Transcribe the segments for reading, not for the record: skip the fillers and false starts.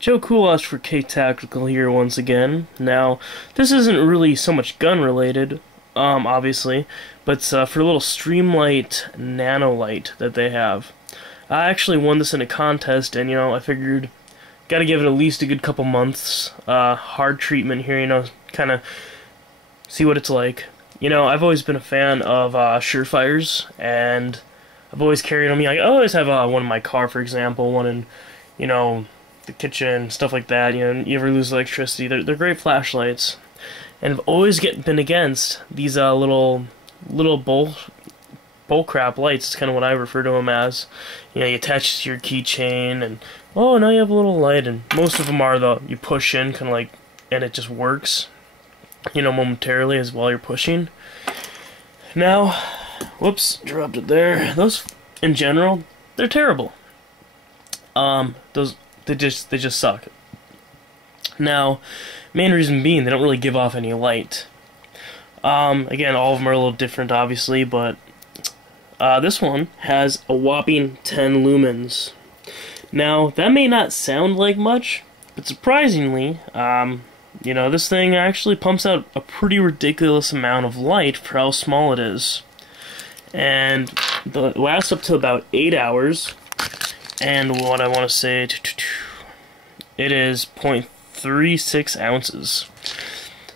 Joe Coolosh for K Tactical here once again. Now, this isn't really so much gun related, obviously, but it's for a little Streamlight Nano Light that they have. I actually won this in a contest, and I figured gotta give it at least a good couple months hard treatment here, kind of see what it's like. I've always been a fan of Surefires, and I've always carried them. I always have one in my car, for example, one in, the kitchen, stuff like that. You ever lose electricity? They're great flashlights, and I've always been against these little bull crap lights. It's kind of what I refer to them as. You attach it to your keychain, and oh, now you have a little light. And most of them are you push in, kind of and it just works, momentarily as while you're pushing. Now, whoops, dropped it there. Those, in general, they're terrible. They just suck. Now, main reason being they don't really give off any light. Again, all of them are a little different, obviously, but this one has a whopping 10 lumens. Now, that may not sound like much, but surprisingly, this thing actually pumps out a pretty ridiculous amount of light for how small it is. And it lasts up to about 8 hours. And what I want to say, it is 0.36 ounces.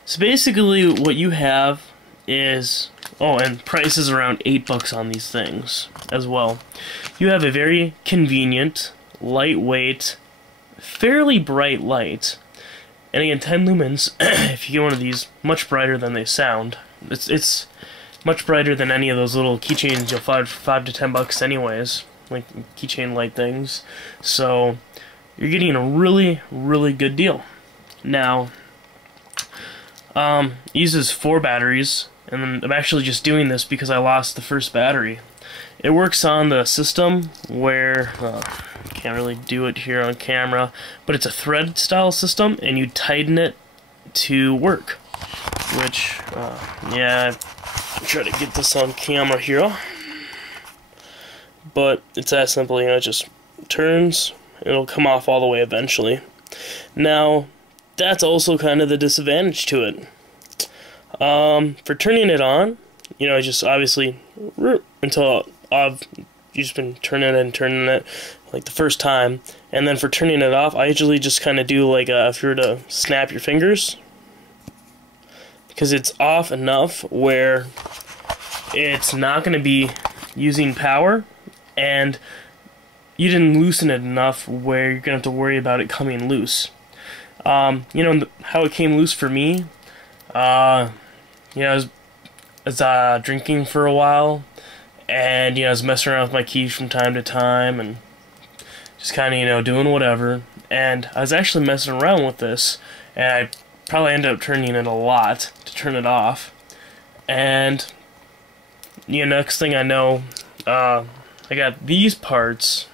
So basically what you have is, and price is around $8 on these things as well. You have a very convenient, lightweight, fairly bright light. And again, 10 lumens, if you get one of these, much brighter than they sound. It's much brighter than any of those little keychains you'll find for $5 to $10 anyways, like keychain light things. So you're getting a really, really good deal. Now, it uses 4 batteries, and I'm actually just doing this because I lost the first battery. It works on the system where, can't really do it here on camera, but it's a thread style system, and you tighten it to work. Which, yeah, I'll try to get this on camera here. But it's that simple, it just turns, it'll come off all the way eventually. Now, that's also kind of the disadvantage to it. For turning it on, just obviously until you've just been turning it like the first time, and then for turning it off, I usually just kind of do like if you were to snap your fingers, because it's off enough where it's not going to be using power, and you didn't loosen it enough where you're going to have to worry about it coming loose. How it came loose for me, I was drinking for a while, and I was messing around with my keys from time to time, and just kind of doing whatever. And I was actually messing around with this, and I probably ended up turning it a lot to turn it off. And next thing I know, I got these parts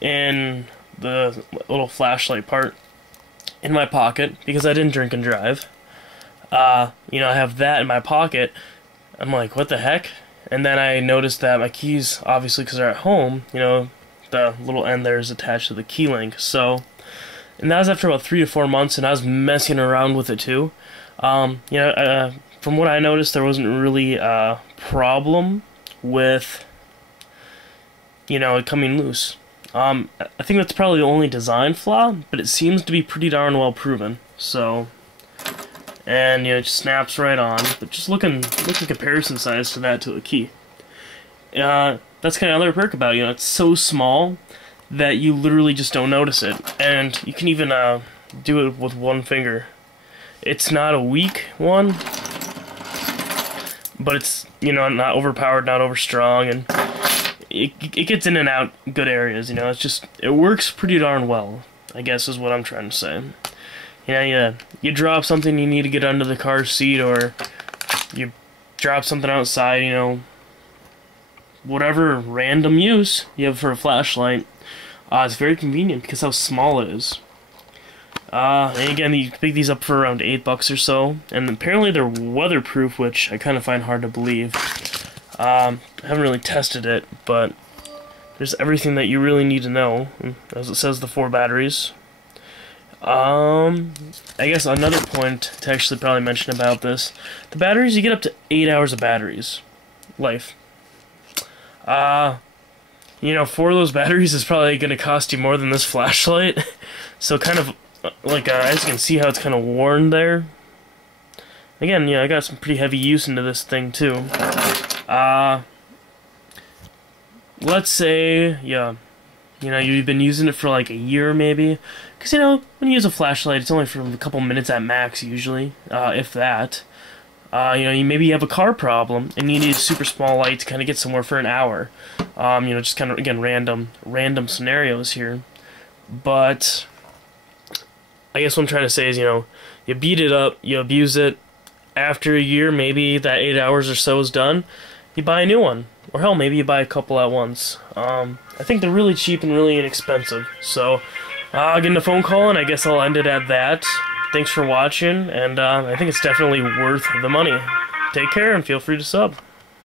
in the little flashlight part in my pocket because I didn't drink and drive. I have that in my pocket. I'm like, what the heck? And then I noticed that my keys, obviously because they're at home, the little end there is attached to the key link. So, and that was after about 3 to 4 months, and I was messing around with it too. From what I noticed, there wasn't really a problem with, it coming loose. I think that's probably the only design flaw, but it seems to be pretty darn well proven. So, and it just snaps right on. But just look in comparison size to that to a key. That's kind of another perk about it. It's so small that you literally just don't notice it, and you can even do it with one finger. It's not a weak one, but it's not overpowered, not overstrong, and it gets in and out good areas. It works pretty darn well, I guess is what I'm trying to say. You drop something, you need to get under the car seat, or you drop something outside, whatever random use you have for a flashlight. It's very convenient because how small it is. And again, you pick these up for around $8 or so, and apparently they're weatherproof, which I kind of find hard to believe. I haven't really tested it, but there's everything that you really need to know. As it says, the 4 batteries. I guess another point to actually probably mention about this, the batteries, you get up to 8 hours of batteries life. You know, 4 of those batteries is probably going to cost you more than this flashlight. So kind of, like, as you can see how it's kind of worn there. Again, yeah, I got some pretty heavy use into this thing, too. Let's say, yeah, you know, you've been using it for like a year, maybe. Because, you know, when you use a flashlight, it's only for a couple minutes at max, usually, if that. You know, maybe you have a car problem, and you need a super small light to kind of get somewhere for an hour. You know, just kind of, again, random scenarios here. But I guess what I'm trying to say is, you know, you beat it up, you abuse it. After a year, maybe that 8 hours or so is done, you buy a new one. Or hell, maybe you buy a couple at once. I think they're really cheap and really inexpensive. So, I'll get a phone call, and I guess I'll end it at that. Thanks for watching, and I think it's definitely worth the money. Take care, and feel free to sub.